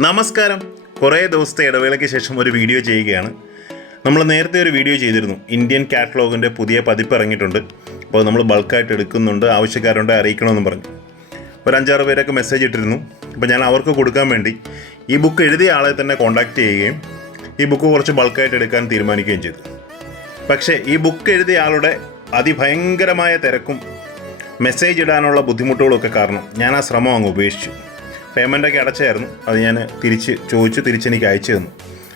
നമസ്കാരം. കുറേ ദിവസത്തെ ഇടവേളയ്ക്ക് ശേഷം ഒരു വീഡിയോ ചെയ്യുകയാണ്. നമ്മൾ നേരത്തെ ഒരു വീഡിയോ ചെയ്തിരുന്നു. ഇന്ത്യൻ കാറ്റലോഗിൻ്റെ പുതിയ പതിപ്പ് ഇറങ്ങിയിട്ടുണ്ട്. അപ്പോൾ നമ്മൾ ബൾക്കായിട്ട് എടുക്കുന്നുണ്ട്, ആവശ്യക്കാരുണ്ട്, അറിയിക്കണമെന്ന് പറഞ്ഞു. ഒരു 5-6 പേരൊക്കെ മെസ്സേജ് ഇട്ടിരുന്നു. അപ്പോൾ ഞാൻ അവർക്ക് കൊടുക്കാൻ വേണ്ടി ഈ ബുക്ക് എഴുതിയ ആളെ തന്നെ കോൺടാക്റ്റ് ചെയ്യുകയും ഈ ബുക്ക് കുറച്ച് ബൾക്കായിട്ട് എടുക്കാൻ തീരുമാനിക്കുകയും ചെയ്തു. പക്ഷേ ഈ ബുക്ക് എഴുതിയ ആളുടെ അതിഭയങ്കരമായ തിരക്കും മെസ്സേജ് ഇടാനുള്ള ബുദ്ധിമുട്ടുകളൊക്കെ കാരണം ഞാൻ ആ ശ്രമം അങ്ങ് ഉപേക്ഷിച്ചു. പേയ്മെൻറ്റൊക്കെ അടച്ചായിരുന്നു. അത് ഞാൻ തിരിച്ചെനിക്ക് അയച്ചു തന്നു.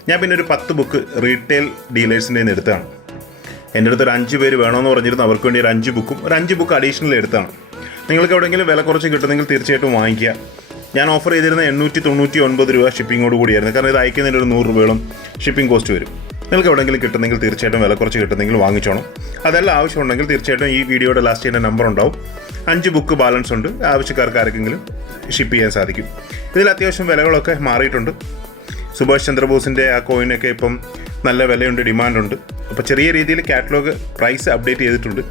ഞാൻ പിന്നെ ഒരു 10 ബുക്ക് റീറ്റെയിൽ ഡീലേഴ്സിൻ്റെ നിന്ന് എടുത്താണ്. എൻ്റെ അടുത്തൊരു 5 പേര് വേണമെന്ന് പറഞ്ഞിരുന്നു. അവർക്ക് വേണ്ടി ഒരു 5 ബുക്കും ഒരു 5 ബുക്ക് അഡീഷണൽ എടുത്താണ്. നിങ്ങൾക്ക് എവിടെയെങ്കിലും വില കുറച്ച് കിട്ടുന്നെങ്കിൽ തീർച്ചയായിട്ടും വാങ്ങിക്കുക. ഞാൻ ഓഫർ ചെയ്തിരുന്ന 899 രൂപ ഷിപ്പിങ്ങോട് കൂടിയായിരുന്നു. കാരണം ഇത് അയക്കുന്നതിന് ഒരു 100 രൂപയോളം ഷിപ്പിംഗ് കോസ്റ്റ് വരും. നിങ്ങൾക്ക് എവിടെയെങ്കിലും കിട്ടുന്നെങ്കിൽ തീർച്ചയായിട്ടും വില കുറച്ച് കിട്ടുന്നെങ്കിൽ വാങ്ങിച്ചോണം. അതെല്ലാം ആവശ്യമുണ്ടെങ്കിൽ തീർച്ചയായിട്ടും ഈ വീഡിയോയുടെ ലാസ്റ്റ് എൻ്റെ നമ്പർ ഉണ്ടാവും. 5 ബുക്ക് ബാലൻസ് ഉണ്ട്. ആവശ്യക്കാർക്ക് ആർക്കെങ്കിലും ഷിപ്പ് ചെയ്യാൻ സാധിക്കും. ഇതിൽ അത്യാവശ്യം വിലകളൊക്കെ മാറിയിട്ടുണ്ട്. സുഭാഷ് ചന്ദ്രബോസിൻ്റെ ആ കോയിനൊക്കെ ഇപ്പം നല്ല വിലയുണ്ട്, ഡിമാൻഡുണ്ട്. അപ്പോൾ ചെറിയ രീതിയിൽ കാറ്റലോഗ് പ്രൈസ് അപ്ഡേറ്റ് ചെയ്തിട്ടുണ്ട്.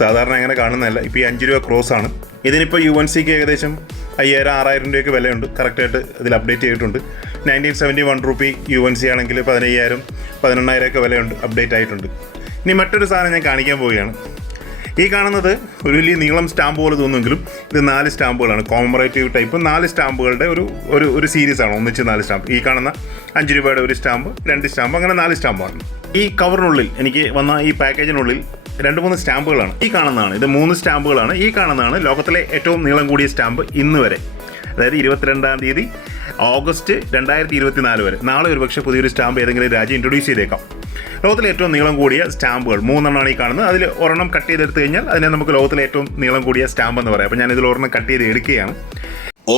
സാധാരണ അങ്ങനെ കാണുന്നതല്ല. ഇപ്പോൾ ഈ 5 രൂപ ക്രോസ് ആണ്. ഇതിനിപ്പോൾ UNCക്ക് ഏകദേശം 5000-6000 രൂപയ്ക്ക് വിലയുണ്ട്. കറക്റ്റായിട്ട് ഇതിൽ അപ്ഡേറ്റ് ചെയ്തിട്ടുണ്ട്. 1971 രൂപ UNC ആണെങ്കിൽ 15000-18000 ഒക്കെ വിലയുണ്ട്, അപ്ഡേറ്റ് ആയിട്ടുണ്ട്. ഇനി മറ്റൊരു സാധനം ഞാൻ കാണിക്കാൻ പോവുകയാണ്. ഈ കാണുന്നത് ഒരു വലിയ നീളം സ്റ്റാമ്പ് പോലെ തോന്നുമെങ്കിലും ഇത് 4 സ്റ്റാമ്പുകളാണ്. കോമറേറ്റീവ് ടൈപ്പ് 4 സ്റ്റാമ്പുകളുടെ ഒരു സീരീസാണ്. ഒന്നിച്ച് 4 സ്റ്റാമ്പ്. ഈ കാണുന്ന 5 രൂപയുടെ ഒരു സ്റ്റാമ്പ്, 2 സ്റ്റാമ്പ്, അങ്ങനെ 4 സ്റ്റാമ്പാണ്. ഈ കവറിനുള്ളിൽ എനിക്ക് വന്ന ഈ പാക്കേജിനുള്ളിൽ 2-3 സ്റ്റാമ്പുകളാണ്. ഈ കാണുന്നതാണ്. ഇത് 3 സ്റ്റാമ്പുകളാണ്. ഈ കാണുന്നതാണ് ലോകത്തിലെ ഏറ്റവും നീളം കൂടിയ സ്റ്റാമ്പ് ഇന്ന് വരെ. അതായത് 22-ാം തീയതി ഓഗസ്റ്റ് 2024 വരെ. നാളെ ഒരുപക്ഷെ പുതിയൊരു സ്റ്റാമ്പ് ഏതെങ്കിലും രാജ്യം ഇൻട്രൊഡ്യൂസ് ചെയ്തേക്കാം. ലോകത്തിലെ ഏറ്റവും നീളം കൂടിയ സ്റ്റാമ്പുകൾ 3 എണ്ണമാണ് ഈ കാണുന്നത്. അതിൽ ഒരെണ്ണം കട്ട് ചെയ്തെടുത്ത് കഴിഞ്ഞാൽ അതിനെ നമുക്ക് ലോകത്തിലെ ഏറ്റവും നീളം കൂടിയ സ്റ്റാമ്പ് എന്ന് പറയാം. അപ്പോൾ ഞാൻ ഇതിൽ ഒരെണ്ണം കട്ട് ചെയ്ത് എടുക്കുകയാണ്.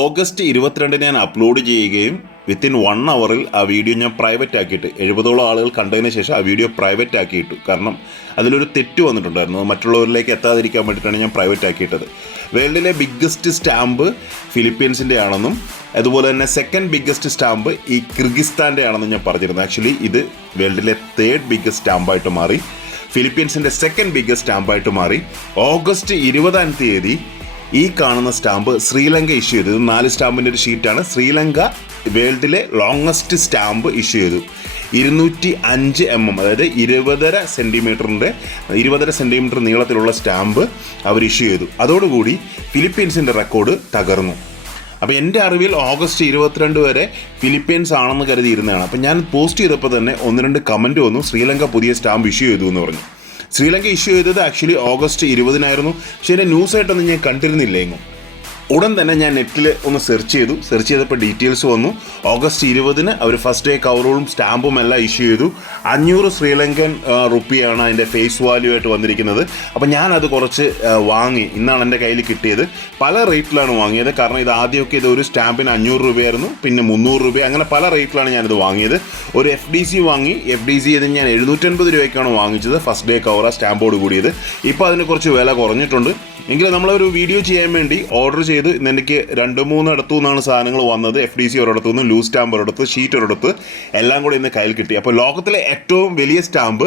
ഓഗസ്റ്റ് 22 ഞാൻ അപ്ലോഡ് ചെയ്യുകയും വിത്തിൻ 1 അവറിൽ ആ വീഡിയോ ഞാൻ പ്രൈവറ്റ് ആക്കിയിട്ട് 70ഓളം ആളുകൾ കണ്ടതിന് ശേഷം ആ വീഡിയോ പ്രൈവറ്റ് ആക്കിയിട്ടു. കാരണം അതിലൊരു തെറ്റ് വന്നിട്ടുണ്ടായിരുന്നു. മറ്റുള്ളവരിലേക്ക് എത്താതിരിക്കാൻ വേണ്ടിയിട്ടാണ് ഞാൻ പ്രൈവറ്റ് ആക്കിയിട്ടത്. വേൾഡിലെ ബിഗ്ഗസ്റ്റ് സ്റ്റാമ്പ് ഫിലിപ്പീൻസിൻ്റെ ആണെന്നും അതുപോലെ തന്നെ സെക്കൻഡ് ബിഗ്ഗസ്റ്റ് സ്റ്റാമ്പ് ഈ കിർഗിസ്ഥാൻ്റെ ആണെന്നും ഞാൻ പറഞ്ഞിരുന്നു. ആക്ച്വലി ഇത് വേൾഡിലെ 3rd ബിഗ്ഗസ്റ്റ് സ്റ്റാമ്പായിട്ട് മാറി. ഫിലിപ്പീൻസിൻ്റെ 2nd ബിഗ്ഗസ്റ്റ് സ്റ്റാമ്പായിട്ട് മാറി. ഓഗസ്റ്റ് 20-ാം തീയതി ഈ കാണുന്ന സ്റ്റാമ്പ് ശ്രീലങ്ക ഇഷ്യൂ ചെയ്തു. 4 സ്റ്റാമ്പിൻ്റെ ഒരു ഷീറ്റാണ്. ശ്രീലങ്ക വേൾഡിലെ ലോങ്ങസ്റ്റ് സ്റ്റാമ്പ് ഇഷ്യൂ ചെയ്തു. 205 mm, അതായത് 20.5 സെൻറ്റിമീറ്റർ നീളത്തിലുള്ള സ്റ്റാമ്പ് അവർ ഇഷ്യൂ ചെയ്തു. അതോടുകൂടി ഫിലിപ്പീൻസിൻ്റെ റെക്കോർഡ് തകർന്നു. അപ്പോൾ എൻ്റെ അറിവിൽ ഓഗസ്റ്റ് 22 വരെ ഫിലിപ്പീൻസ് ആണെന്ന് കരുതിയിരുന്നതാണ്. അപ്പോൾ ഞാൻ പോസ്റ്റ് ചെയ്തപ്പോൾ തന്നെ 1-2 കമൻറ്റ് വന്നു, ശ്രീലങ്ക പുതിയ സ്റ്റാമ്പ് ഇഷ്യൂ ചെയ്തു എന്ന് പറഞ്ഞു. ശ്രീലങ്ക ഇഷ്യൂ ചെയ്തത് ആക്ച്വലി ഓഗസ്റ്റ് 20-നായിരുന്നു. പക്ഷേ എൻ്റെ ന്യൂസായിട്ടൊന്നും ഞാൻ കണ്ടിരുന്നില്ല എങ്ങും. ഉടൻ തന്നെ ഞാൻ നെറ്റിൽ ഒന്ന് സെർച്ച് ചെയ്തപ്പോൾ ഡീറ്റെയിൽസ് വന്നു. ഓഗസ്റ്റ് 20-ന് അവർ ഫസ്റ്റ് ഡേ കവറുകളും സ്റ്റാമ്പും എല്ലാം ഇഷ്യൂ ചെയ്തു. 500 ശ്രീലങ്കൻ റുപ്പിയാണ് അതിൻ്റെ ഫേസ് വാല്യൂ ആയിട്ട് വന്നിരിക്കുന്നത്. അപ്പോൾ ഞാനത് കുറച്ച് വാങ്ങി. ഇന്നാണ് എൻ്റെ കയ്യിൽ കിട്ടിയത്. പല റേറ്റിലാണ് വാങ്ങിയത്. കാരണം ഇത് ആദ്യമൊക്കെ ഇത് ഒരു സ്റ്റാമ്പിന് 500 രൂപയായിരുന്നു, പിന്നെ 300 രൂപ, അങ്ങനെ പല റേറ്റിലാണ് ഞാനിത് വാങ്ങിയത്. ഒരു FDC വാങ്ങി. FDC ഇത് ഞാൻ 750 രൂപയ്ക്കാണ് വാങ്ങിച്ചത്. ഫസ്റ്റ് ഡേ കവർ സ്റ്റാമ്പോട് കൂടിയത്. ഇപ്പോൾ അതിന് കുറച്ച് വില കുറഞ്ഞിട്ടുണ്ട്. എങ്കിലും നമ്മളൊരു വീഡിയോ ചെയ്യാൻ വേണ്ടി ഓർഡർ ചെയ്ത് എനിക്ക് 2-3 ഇടത്തു നിന്നാണ് സാധനങ്ങൾ വന്നത്. FDC ഒരിടത്തു നിന്ന്, ലൂസ് സ്റ്റാമ്പ് ഒരിടത്ത്, ഷീറ്റ് ഒരിടത്ത്, എല്ലാം കൂടി ഇന്ന് കയ്യിൽ കിട്ടി. അപ്പോൾ ലോകത്തിലെ ഏറ്റവും വലിയ സ്റ്റാമ്പ്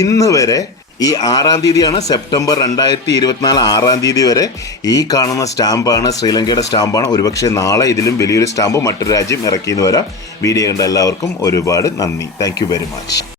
ഇന്ന് വരെ ഈ 6-ാം തീയതിയാണ്, സെപ്റ്റംബർ 2024 6-ാം തീയതി വരെ ഈ കാണുന്ന സ്റ്റാമ്പാണ്. ശ്രീലങ്കയുടെ സ്റ്റാമ്പാണ്. ഒരുപക്ഷെ നാളെ ഇതിലും വലിയൊരു സ്റ്റാമ്പ് മറ്റൊരു രാജ്യം ഇറക്കിയെന്ന് വരാം. വീഡിയോ കണ്ട എല്ലാവർക്കും ഒരുപാട് നന്ദി. Thank you very much.